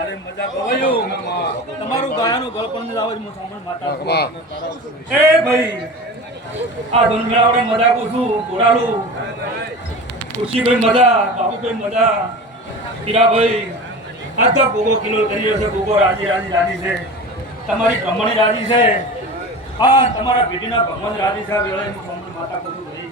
અરે મજા ગવાયો તમારું ગાયાનું ગળપણ જ આવે હું સાંભળ માતા એ ભાઈ આ ધન મેળાવડે મજા કહું છું ગોરાલું ખુશીભાઈ મજા બાબુભાઈ મજા હીરાભાઈ આ તો ગોગો કિલો કરી રહ્યો છે ગોગો રાજી છે તમારી બ્રહ્મણી રાજી છે હા તમારા પેઢીના ભગવાન રાજી છે વેળે હું સાંભળ માતા કહું છું ભાઈ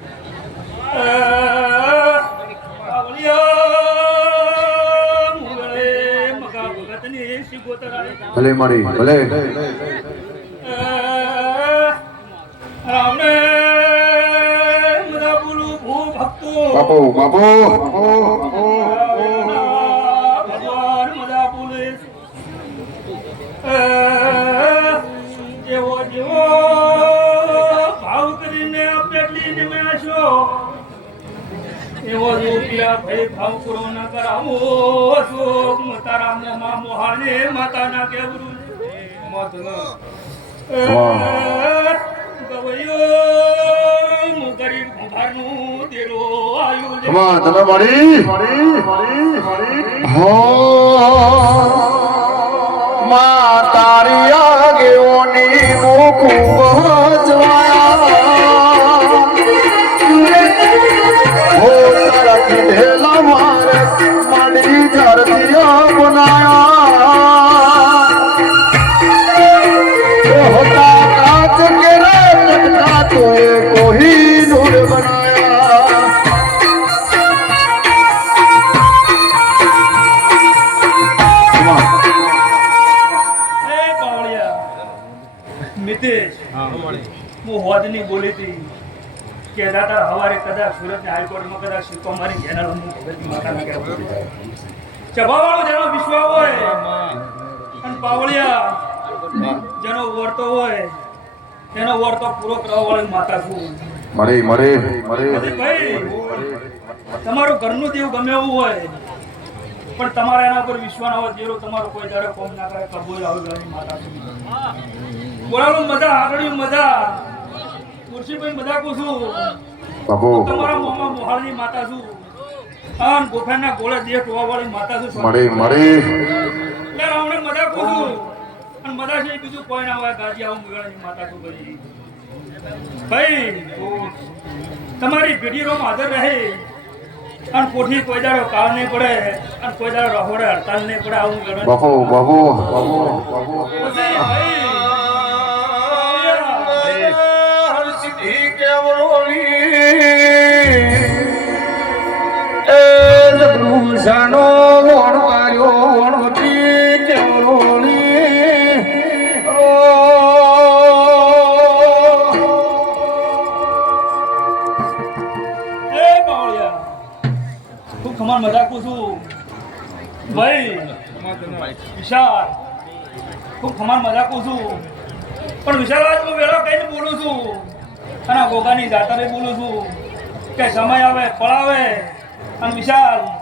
ભલે મળી ભલે રામને મદા બોલું ભૂ ભક્તો બાપુ ભગવાન મદા બોલે જેવો જેવો ભાવ કરીને પેટલી નિમેશો એવો જો પીરા ભાઈ ભાવ પૂરો ન કરાવો શોક તારા મોમાં મોહાને માતાના કેવરું ગવયો મુ ગરીબ ભંગારનું દેરો આયુ તમે મળી હો મા તારી આગેઓની મુખ હો તારા કીધેલા મારે માડી ધરતીયા બનાયા હોતા કાચ કે રટકા તોએ કોઈ નૂર બનાયા એ બાવળિયા મિતેશ હું હોદની બોલી હતી કે દાદા હવારે કદાચ સુરતની હાઈકોર્ટમાં કદાચ સિક્કો મારી જેના હું ભગતની માતાના કહેવા ચભાવાળો જેનો વિશ્વાસ હોય અને પાવળિયા જેનો વર્તો હોય એનો વર્તો પૂરો કરવા વાળી માતા છું મળી ભાઈ તમારું ઘરનું દેવ ગમે એવું હોય પણ તમારા એના પર વિશ્વાસ ના હોય જેરો તમારો કોઈ દાડો કોમ ના કરે કબૂલ આવી માતા છું બોલાવું મજા આગળ મજા ખુરશીભાઈ મજા કહું છું બાપુ તમારા મોમાં મોહાળની માતા છું આન ગોફાના ગોળે દેહ ટોવાવાળી માતા છું મળી એટલે રાવણે મજા કહું છું અને મજા છે બીજું કોઈ ના હોય ગાજી આવું મુગાળાની માતા છું ભાઈ તમારી પેઢી રોમ હાજર રહે અને કોઠી કોઈ દાડો કાળ નહીં પડે અને કોઈ દાડો રહોડે હડતાલ નહીં પડે આવું બાપુ સાનો વણ કર્યો વણતી કેવરોની એ બાવળિયા હું ખમાન મજાકું છું ભાઈ વિશાળ હું ખમાન મજાકું છું પણ વિશાળ વાત હું વેળો કહીને બોલું છું અને ગોગાની જાતરે બોલું છું કે સમય આવે પળાવે અને વિશાળ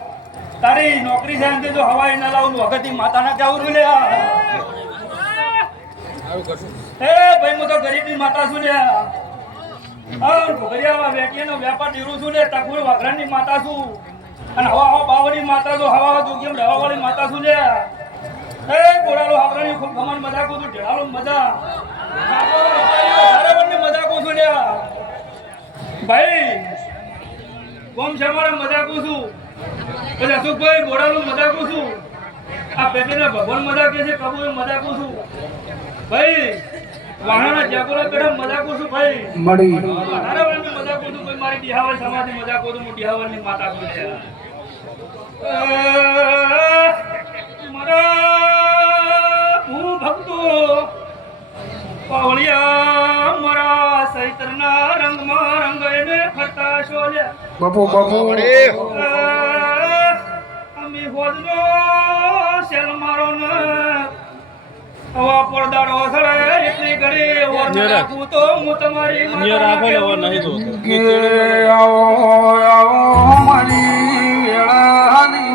તારી નોકરી છે એમથી જો હવાઈ ના લાવું વખતથી માતાના કેવું લ્યા એ ભાઈ હું તો ગરીબની માતા છું લ્યા હા ઘોઘરિયામાં વેટીનો વેપાર દેરું છું લે તકુર વાઘરાની માતા છું અને હવા બાવની માતા છું હવા જોગીમ રહેવાવાળી માતા છું લ્યા એ ગોળાલો હાવરાની ખૂબ ગમન મજા કહું છું ઢેળાલો મજા ની મજા કહું છું લ્યા ભાઈ કોમ છે મારા મજા કહું છું પછી અશોકભાઈ ગોળાલો મજા કહું છું આ પેટીના ભગવાન મજા કહે છે કબૂલ મજા કહું છું ભાઈ વાહના જાગોલા પેડા મજા કહું છું ભાઈ મળી હારાવાળની મજા કહું છું ભાઈ મારી બિહાવલ સમાજની મજા કહું છું હું બિહાવલની માતા કહું છું મારા હું ભક્તો પાવળિયા મારા સૈતરના રંગમાં રંગાઈને ફરતા શોલ્યા બાપુ અમે હોદનો સેલ મારો ને હવા પડદાડો સળે એટલી ઘડી ઓર રાખું તો હું તમારી આવો મારી વેળાની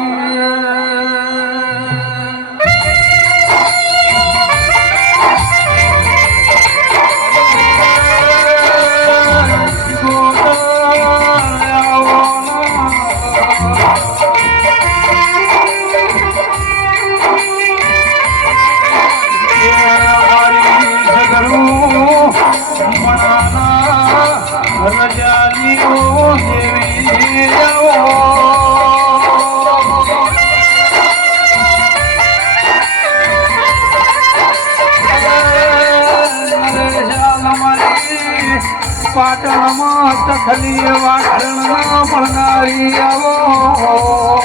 પાટણમાં તખલી વાઘરણના મળનારી આવો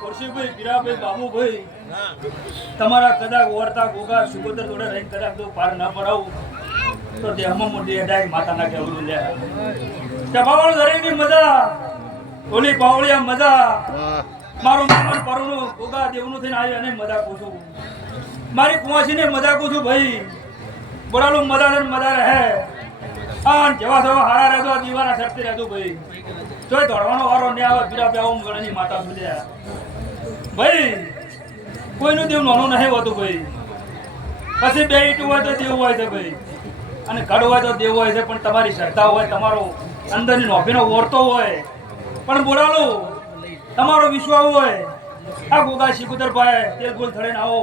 ખુરશીભાઈ, પીરાભાઈ, બાબુભાઈ, તમારા કદાચ વર્તા ગોગા સુગોદર જોડે રહીને કદાચ જો પાર ન પડાવું તો દેહમાં મોટી અડાય માતાના કહેવું લે ચપાવાળું ધરીની મજા ઓલી પાવળિયા મજા મારું મામન પરુનું ગોગા દેવનું થઈને આવી અને મજા પૂછું મારી કુંવાસીને મજા પૂછું ભાઈ બોલાલું મજા છે ને મજા રહે આ જેવા જેવા હારા રહેજો આ દીવાના શરતી રહેજો ભાઈ તોય દોડવાનો વારો ને આવે પીરા પ્યાવું ગણની માતા સુધ્યા ભાઈ કોઈનું દેવ નાનું નહીં હોતું ભાઈ પછી બે ઈટું હોય તો દેવું હોય છે ભાઈ અને ઘડ હોય તો દેવું હોય છે પણ તમારી શ્રદ્ધા હોય તમારો અંદરની નોભીનો ઓરતો હોય પણ બોલાલો તમારો વિશ્વાસ હોય આ ગોગા શિકુતરભાઈ તેલ ગોલ થઈને આવો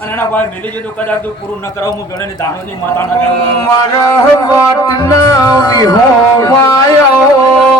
અને એના ભાઈ મેલી જતો કદાચ તો પૂરું ન કરાવું હું ગણેની દાનોની માતા ના કહેવું મારા વાટના વિહો વાયો